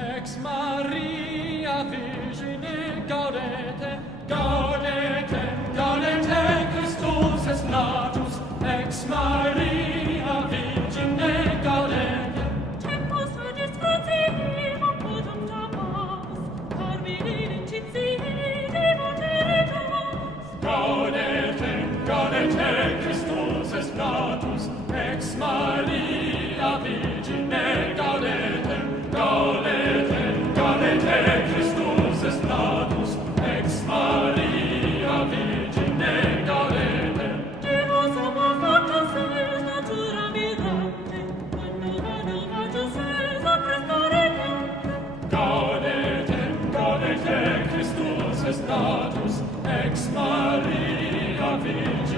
ex Maria Virgine gaudete, gaudete, gaudete, Christus est natus, ex Maria Virgine gaudete. Tempus regis crucifixum putum tamas, carmine incitini devotere tuas. Gaudete, gaudete, Christus est natus, ex Maria Virgine gaudete, gaudete, gaudete, Christus est natus, ex Maria Virgine gaudete. Deus amor factus est natura mirante, quando vado es a prestare piante. Gaudete, gaudete, Christus est natus, ex Maria Virgine